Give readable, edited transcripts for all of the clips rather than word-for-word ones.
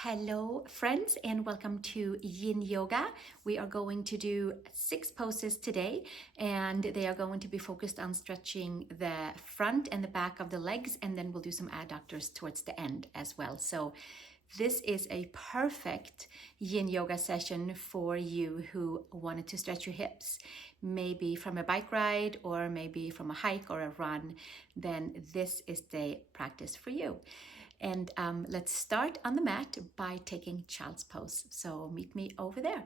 Hello friends and welcome to Yin Yoga. We are going to do 6 poses today and they are going to be focused on stretching the front and the back of the legs, and then we'll do some adductors towards the end as well. So this is a perfect Yin Yoga session for you who wanted to stretch your hips, maybe from a bike ride or maybe from a hike or a run. Then this is the practice for you. And let's start on the mat by taking child's pose. So meet me over there.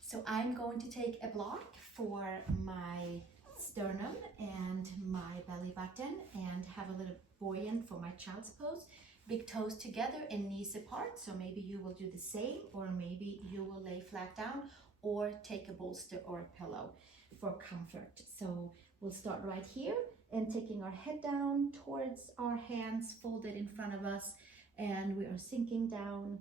So I'm going to take a block for my sternum and my belly button and have a little buoyant for my child's pose. Big toes together and knees apart. So maybe you will do the same, or maybe you will lay flat down or take a bolster or a pillow for comfort. So we'll start right here and taking our head down towards our hands folded in front of us, and we are sinking down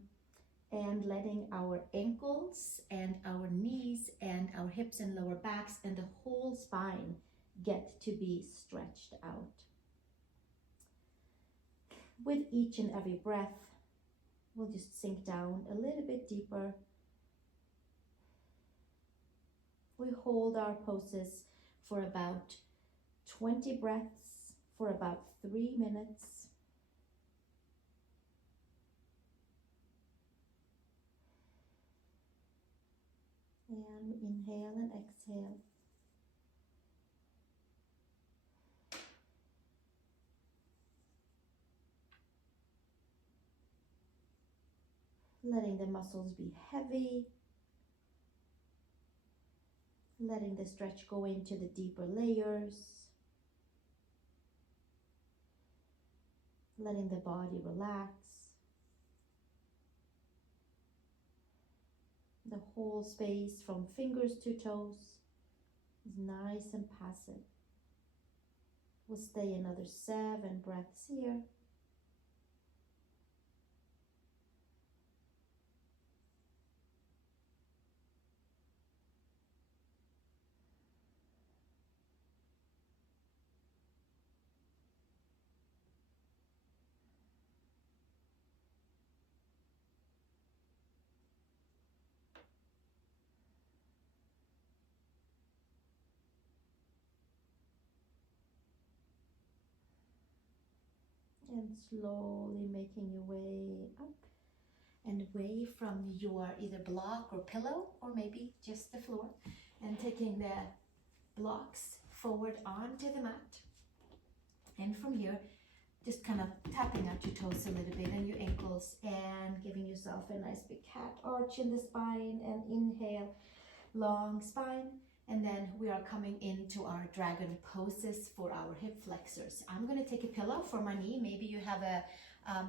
and letting our ankles and our knees and our hips and lower backs and the whole spine get to be stretched out. With each and every breath, we'll just sink down a little bit deeper. We hold our poses for about 20 breaths for about 3 minutes. And we inhale and exhale. Letting the muscles be heavy. Letting the stretch go into the deeper layers. Letting the body relax. The whole space from fingers to toes is nice and passive. We'll stay another 7 breaths here. And slowly making your way up and away from your either block or pillow, or maybe just the floor, and taking the blocks forward onto the mat. And from here, just kind of tapping out your toes a little bit and your ankles, and giving yourself a nice big cat arch in the spine, and inhale, long spine. And then we are coming into our dragon poses for our hip flexors. I'm going to take a pillow for my knee. Maybe you have a,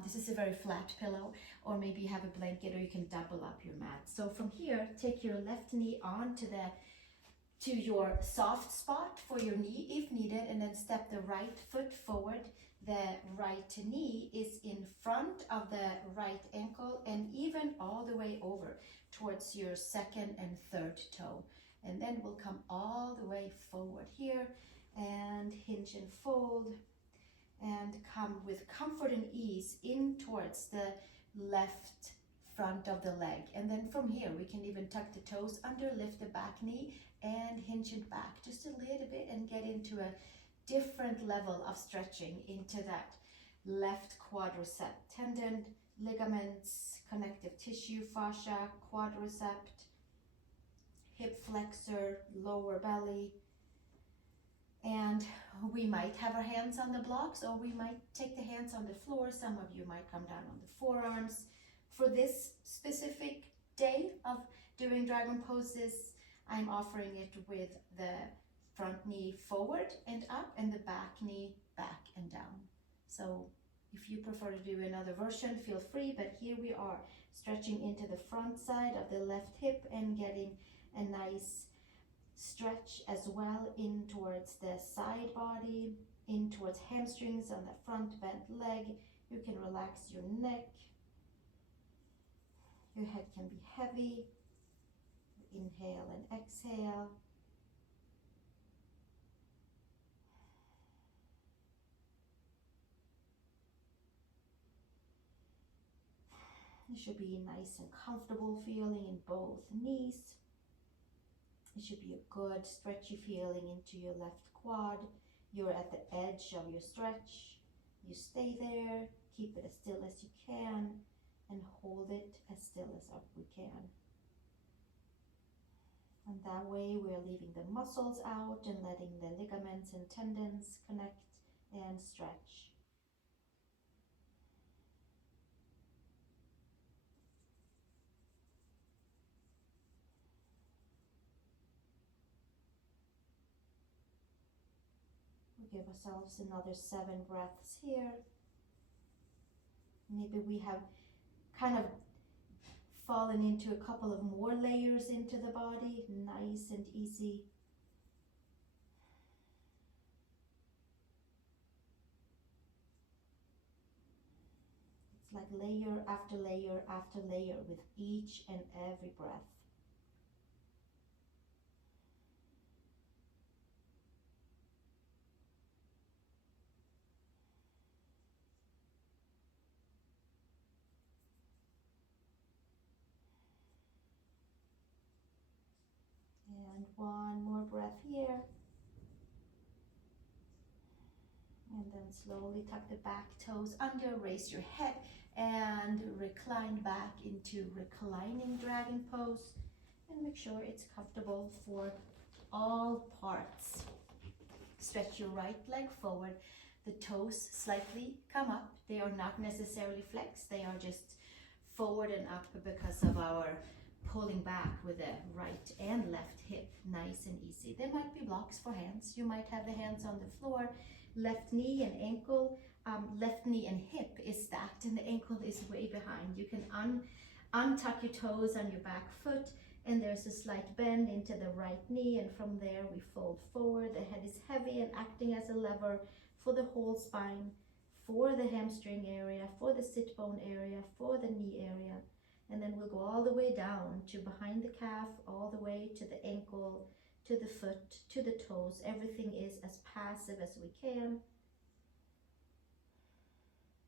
this is a very flat pillow, or maybe you have a blanket, or you can double up your mat. So from here, take your left knee onto to your soft spot for your knee if needed, and then step the right foot forward. The right knee is in front of the right ankle and even all the way over towards your second and third toe. And then we'll come all the way forward here and hinge and fold and come with comfort and ease in towards the left front of the leg. And then from here, we can even tuck the toes under, lift the back knee and hinge it back just a little bit and get into a different level of stretching into that left quadricep tendon, ligaments, connective tissue, fascia, quadricep, hip flexor, lower belly. And we might have our hands on the blocks, or we might take the hands on the floor. Some of you might come down on the forearms. For this specific day of doing dragon poses, I'm offering it with the front knee forward and up and the back knee back and down. So if you prefer to do another version, feel free, but here we are stretching into the front side of the left hip and getting a nice stretch as well in towards the side body, in towards hamstrings on the front bent leg. You can relax your neck. Your head can be heavy. Inhale and exhale. It should be a nice and comfortable feeling in both knees. It should be a good stretchy feeling into your left quad. You're at the edge of your stretch. You stay there, keep it as still as you can, and hold it as still as we can. And that way we're leaving the muscles out and letting the ligaments and tendons connect and stretch. We'll give ourselves another 7 breaths here. Maybe we have kind of fallen into a couple of more layers into the body, nice and easy. It's like layer after layer after layer with each and every breath. And one more breath here. And then slowly tuck the back toes under, raise your head and recline back into reclining dragon pose. And make sure it's comfortable for all parts. Stretch your right leg forward. The toes slightly come up. They are not necessarily flexed. They are just forward and up because of our pulling back with the right and left hip, nice and easy. There might be blocks for hands. You might have the hands on the floor. Left knee and ankle, left knee and hip is stacked and the ankle is way behind. You can untuck your toes on your back foot, and there's a slight bend into the right knee, and from there we fold forward. The head is heavy and acting as a lever for the whole spine, for the hamstring area, for the sit bone area, for the knee area. And then we'll go all the way down to behind the calf, all the way to the ankle, to the foot, to the toes. Everything is as passive as we can.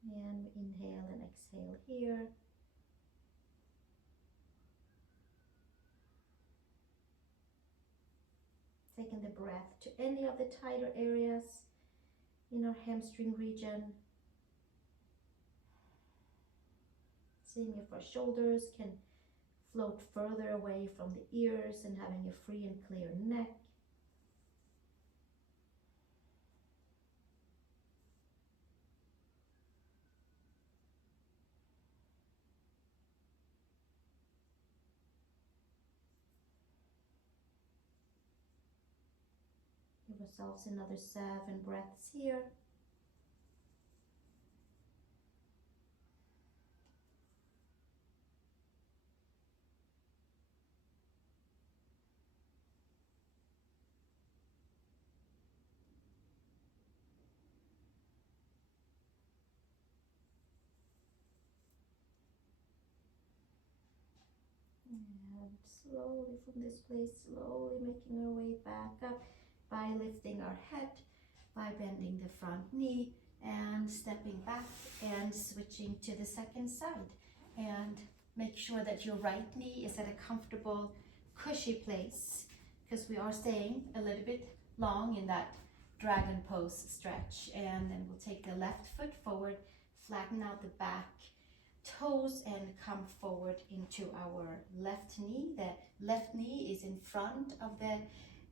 And inhale and exhale here. Taking the breath to any of the tighter areas in our hamstring region. Seeing if our shoulders can float further away from the ears and having a free and clear neck. Give ourselves another 7 breaths here. And slowly from this place, slowly making our way back up by lifting our head, by bending the front knee and stepping back and switching to the second side. And make sure that your right knee is at a comfortable, cushy place, because we are staying a little bit long in that dragon pose stretch. And then we'll take the left foot forward, flatten out the back toes and come forward into our left knee. The left knee is in front of the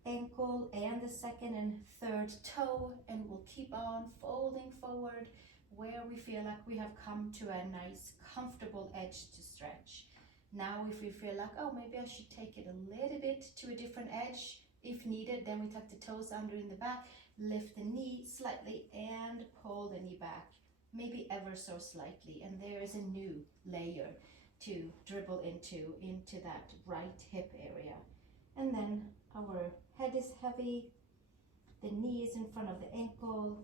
ankle and the second and third toe, and we'll keep on folding forward where we feel like we have come to a nice comfortable edge to stretch. Now if we feel like, oh, maybe I should take it a little bit to a different edge if needed, then we tuck the toes under in the back, lift the knee slightly and pull the knee back, maybe ever so slightly, and there is a new layer to dribble into that right hip area. And then our head is heavy, the knee is in front of the ankle,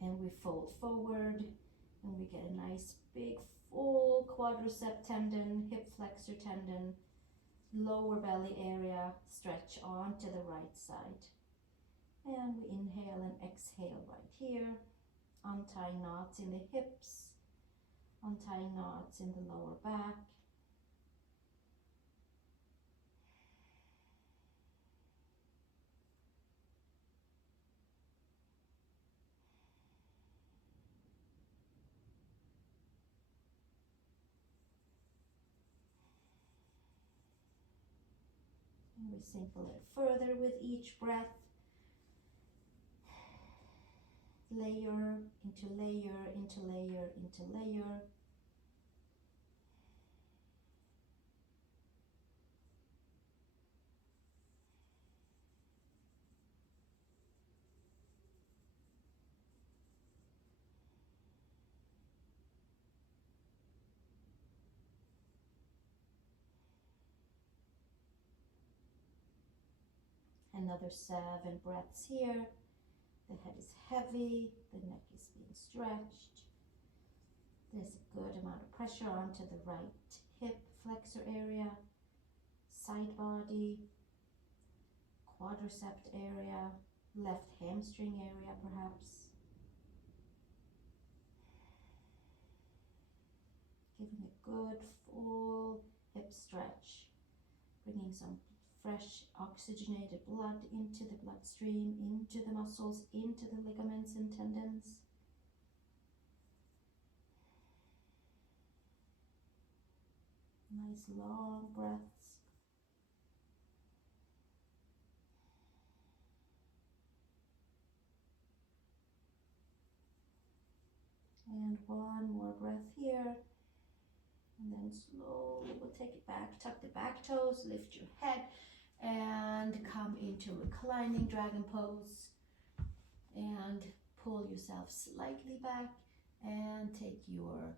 and we fold forward, and we get a nice big full quadricep tendon, hip flexor tendon, lower belly area stretch onto the right side. And we inhale and exhale right here. Untie knots in the hips, untying knots in the lower back. And we sink a little further with each breath. Layer into layer, into layer, into layer. Another 7 breaths here. The head is heavy, the neck is being stretched. There's a good amount of pressure onto the right hip flexor area, side body, quadricep area, left hamstring area perhaps. Giving a good full hip stretch, bringing some fresh oxygenated blood into the bloodstream, into the muscles, into the ligaments and tendons. Nice long breaths. And one more breath here. And then slowly we'll take it back, tuck the back toes, lift your head, and come into reclining dragon pose. And pull yourself slightly back and take your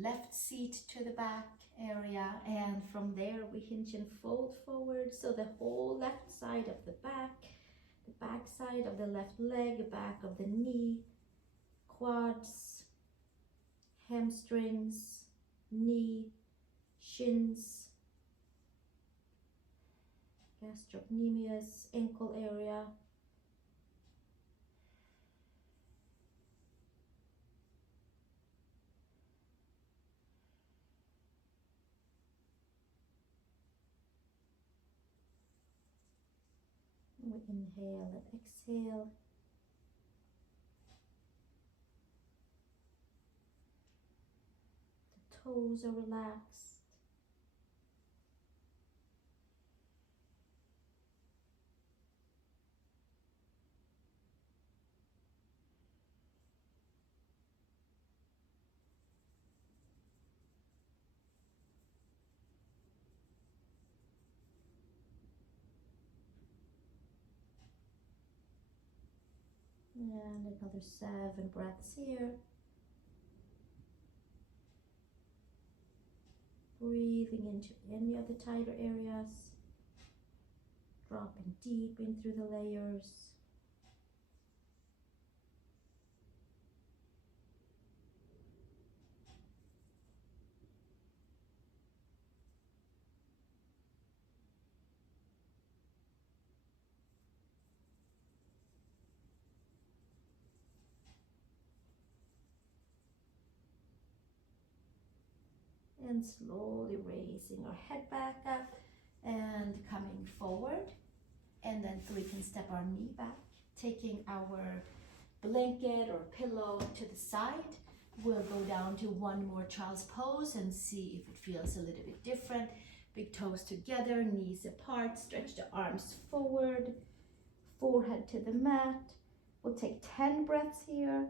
left seat to the back area. And from there we hinge and fold forward. So the whole left side of the back side of the left leg, back of the knee, quads, hamstrings, knee, shins, gastrocnemius, ankle area. We inhale and exhale. The toes are relaxed. And another 7 breaths here. Breathing into any of the tighter areas. Dropping deep in through the layers. And slowly raising our head back up and coming forward. And then we can step our knee back, taking our blanket or pillow to the side. We'll go down to one more child's pose and see if it feels a little bit different. Big toes together, knees apart, stretch the arms forward, forehead to the mat. We'll take 10 breaths here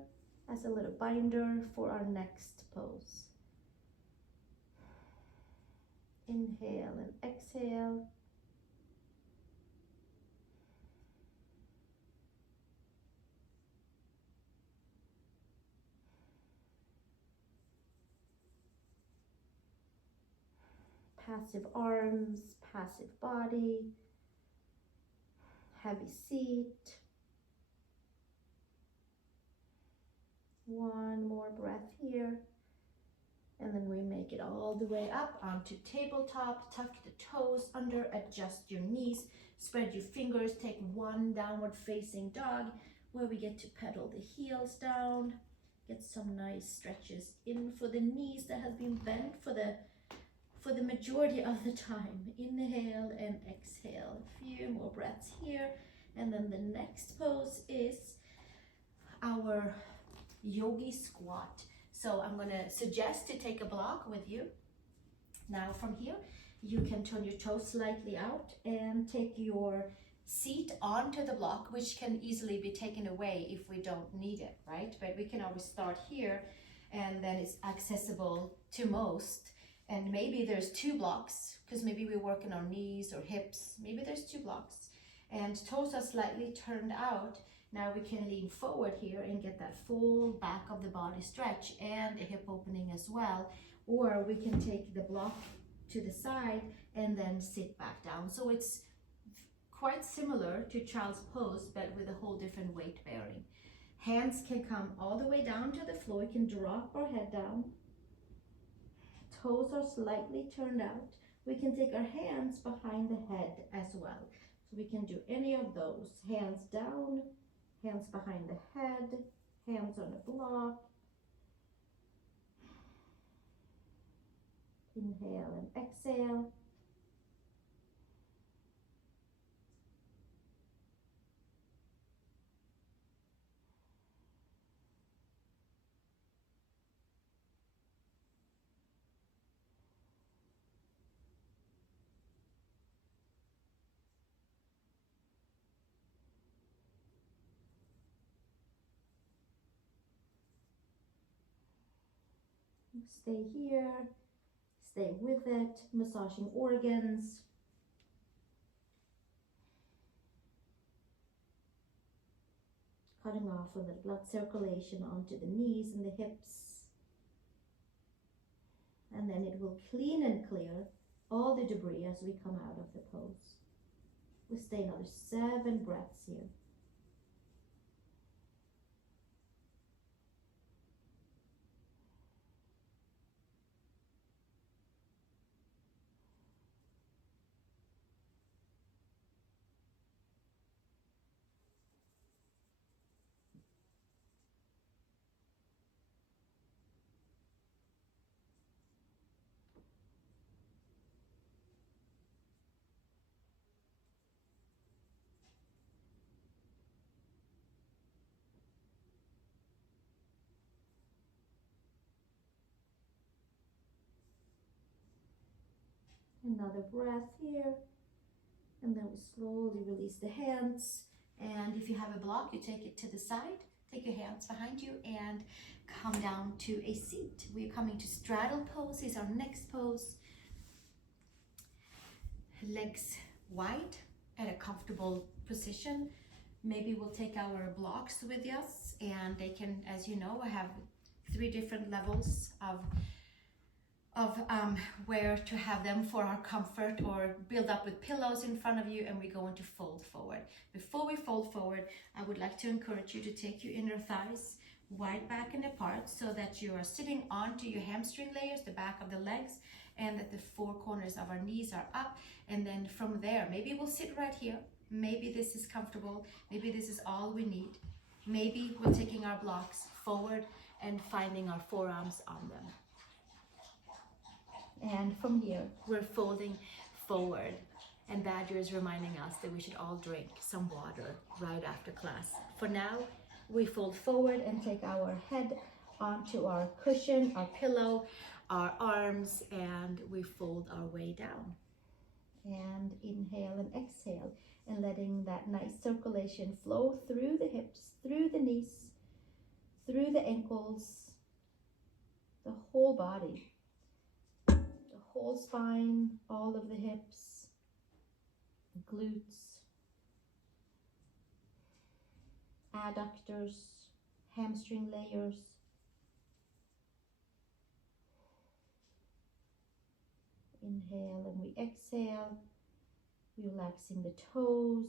as a little binder for our next pose. Inhale and exhale. Passive arms, passive body, heavy seat. One more breath here. And then we make it all the way up onto tabletop. Tuck the toes under, adjust your knees, spread your fingers, take one downward facing dog where we get to pedal the heels down. Get some nice stretches in for the knees that has been bent for the majority of the time. Inhale and exhale. A few more breaths here. And then the next pose is our yogi squat. So I'm going to suggest to take a block with you. Now from here, you can turn your toes slightly out and take your seat onto the block, which can easily be taken away if we don't need it, right? But we can always start here, and then it's accessible to most. And maybe there's 2 blocks, because maybe we work in our knees or hips. Maybe there's 2 blocks. And toes are slightly turned out. Now we can lean forward here and get that full back of the body stretch and a hip opening as well. Or we can take the block to the side and then sit back down. So it's quite similar to child's pose, but with a whole different weight bearing. Hands can come all the way down to the floor. We can drop our head down. Toes are slightly turned out. We can take our hands behind the head as well. So we can do any of those. Hands down, hands behind the head, hands on the block. Inhale and exhale. Stay here, stay with it, massaging organs. Cutting off a little blood circulation onto the knees and the hips. And then it will clean and clear all the debris as we come out of the pose. We stay another 7 breaths here. Another breath here, and then we slowly release the hands. And if you have a block, you take it to the side, take your hands behind you and come down to a seat. We're coming to straddle pose. Is our next pose. Legs wide at a comfortable position. Maybe we'll take our blocks with us, and they can, as you know, have 3 different levels of where to have them for our comfort, or build up with pillows in front of you, and we go into fold forward. Before we fold forward, I would like to encourage you to take your inner thighs wide back and apart, so that you are sitting onto your hamstring layers, the back of the legs, and that the 4 corners of our knees are up. And then from there, maybe we'll sit right here. Maybe this is comfortable. Maybe this is all we need. Maybe we're taking our blocks forward and finding our forearms on them. And from here, we're folding forward. And Badger is reminding us that we should all drink some water right after class. For now, we fold forward and take our head onto our cushion, our pillow, our arms, and we fold our way down. And inhale and exhale, and letting that nice circulation flow through the hips, through the knees, through the ankles, the whole body. Whole spine, all of the hips, glutes, adductors, hamstring layers. Inhale and we exhale, relaxing the toes.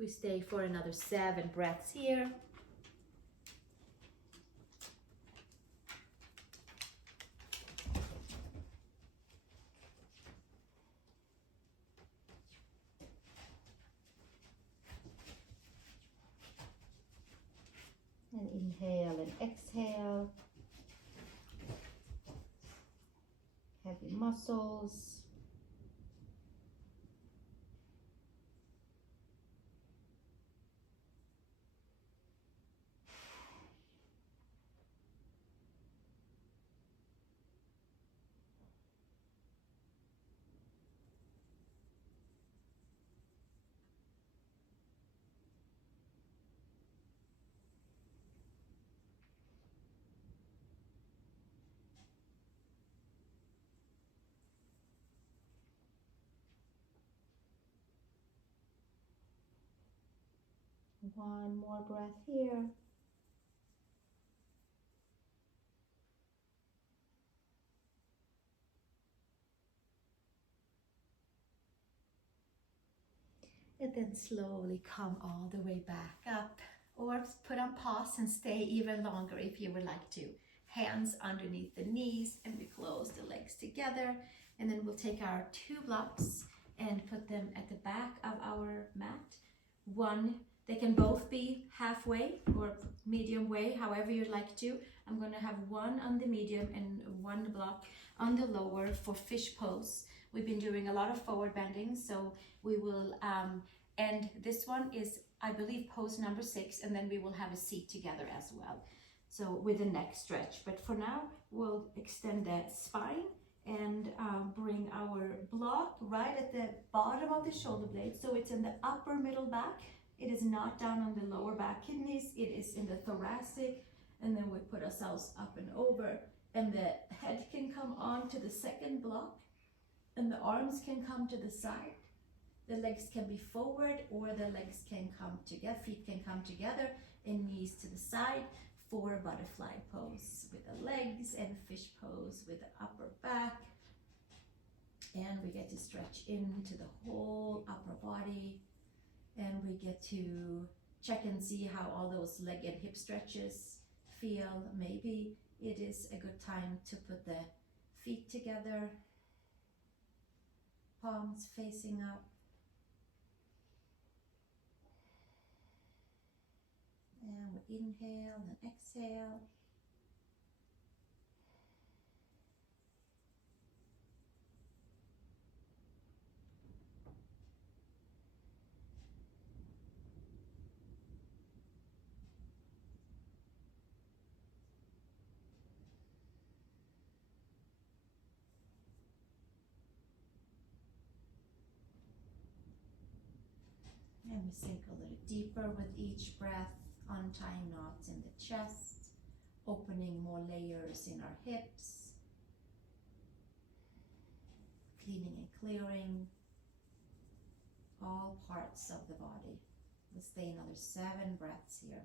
We stay for another 7 breaths here. And inhale and exhale. Heavy muscles. One more breath here. And then slowly come all the way back up, or put on pause and stay even longer if you would like to. Hands underneath the knees, and we close the legs together. And then we'll take our 2 blocks and put them at the back of our mat. They can both be halfway or medium way, however you'd like to. I'm going to have one on the medium and 1 block on the lower for fish pose. We've been doing a lot of forward bending, so we will end. This one is, I believe, pose number 6, and then we will have a seat together as well. So with the neck stretch. But for now, we'll extend that spine and bring our block right at the bottom of the shoulder blade. So it's in the upper middle back. It is not down on the lower back kidneys. It is in the thoracic. And then we put ourselves up and over. And the head can come on to the second block. And the arms can come to the side. The legs can be forward, or the legs can come together, feet can come together, and knees to the side for a butterfly pose with the legs, and fish pose with the upper back. And we get to stretch into the whole upper body. And we get to check and see how all those leg and hip stretches feel. Maybe it is a good time to put the feet together, palms facing up. And we inhale and exhale. And we sink a little deeper with each breath, untying knots in the chest, opening more layers in our hips, cleaning and clearing all parts of the body. We'll stay another 7 breaths here.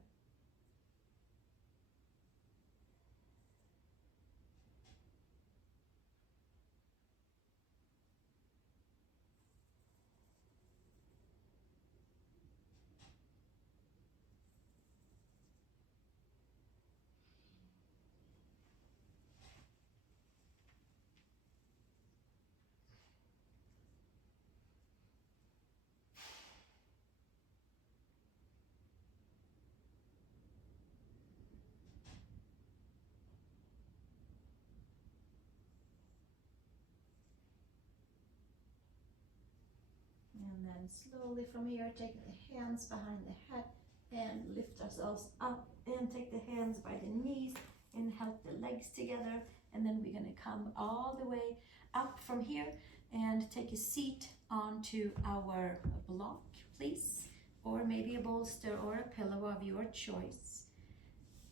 And then slowly from here, take the hands behind the head and lift ourselves up, and take the hands by the knees and help the legs together. And then we're going to come all the way up from here and take a seat onto our block, please, or maybe a bolster or a pillow of your choice.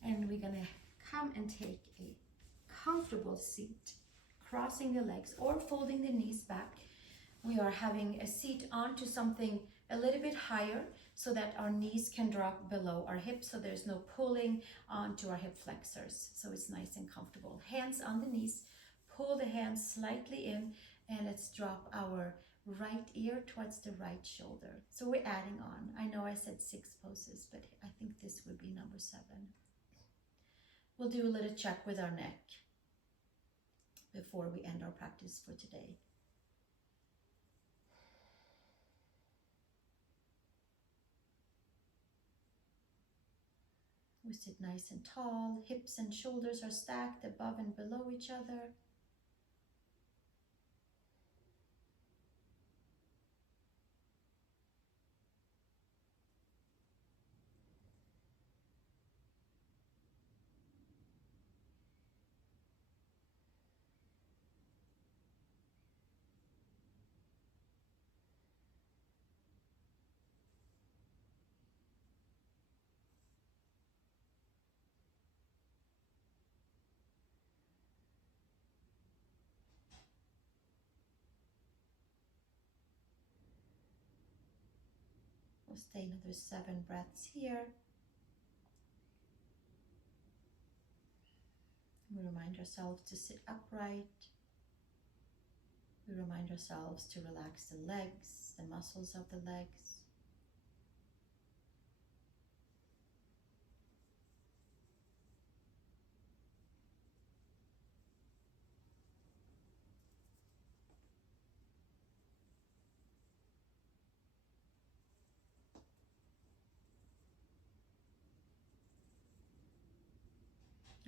And we're going to come and take a comfortable seat, crossing the legs or folding the knees back. We are having a seat onto something a little bit higher so that our knees can drop below our hips, so there's no pulling onto our hip flexors. So it's nice and comfortable. Hands on the knees, pull the hands slightly in, and let's drop our right ear towards the right shoulder. So we're adding on. I know I said 6 poses, but I think this would be number 7. We'll do a little check with our neck before we end our practice for today. We sit nice and tall, hips and shoulders are stacked above and below each other. We'll stay another 7 breaths here. We remind ourselves to sit upright. We remind ourselves to relax the legs, the muscles of the legs.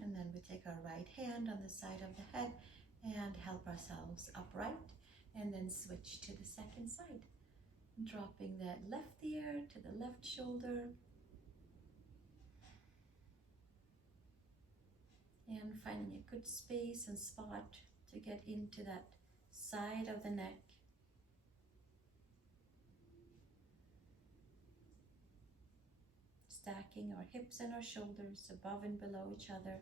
And then we take our right hand on the side of the head and help ourselves upright, and then switch to the second side. Dropping that left ear to the left shoulder. And finding a good space and spot to get into that side of the neck. Stacking our hips and our shoulders above and below each other.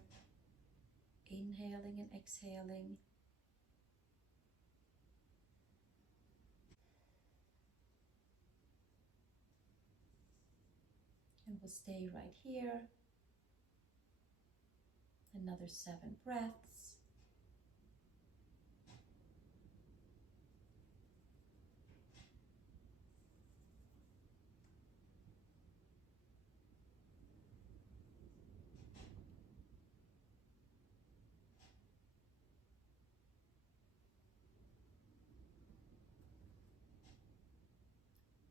Inhaling and exhaling. And we'll stay right here. Another 7 breaths.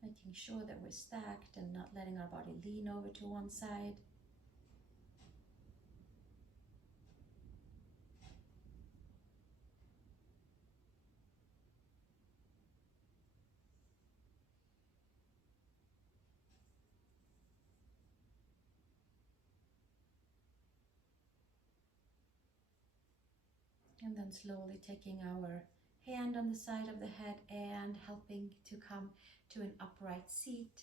Making sure that we're stacked and not letting our body lean over to one side. And then slowly taking our hand on the side of the head and helping to come to an upright seat.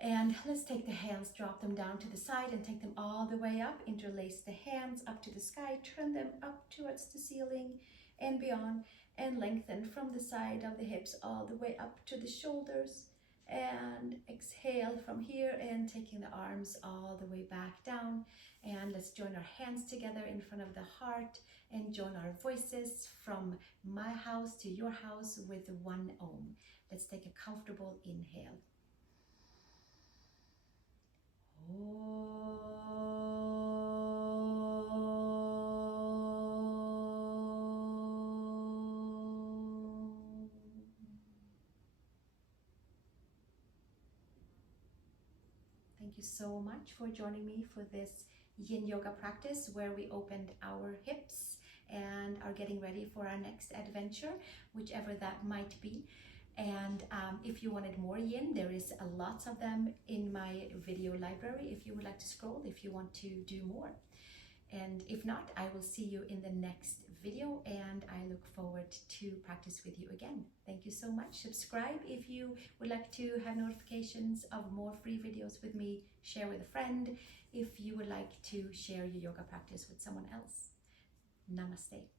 And let's take the hands, drop them down to the side and take them all the way up. Interlace the hands up to the sky, turn them up towards the ceiling and beyond, and lengthen from the side of the hips all the way up to the shoulders. And exhale from here and taking the arms all the way back down. And let's join our hands together in front of the heart and join our voices from my house to your house with 1 Om. Let's take a comfortable inhale. Thank you so much for joining me for this Yin Yoga practice where we opened our hips and are getting ready for our next adventure, whichever that might be. And if you wanted more Yin, there is lots of them in my video library if you would like to scroll, if you want to do more. And if not, I will see you in the next video and I look forward to practice with you again. Thank you so much. Subscribe if you would like to have notifications of more free videos with me. Share with a friend if you would like to share your yoga practice with someone else. Namaste.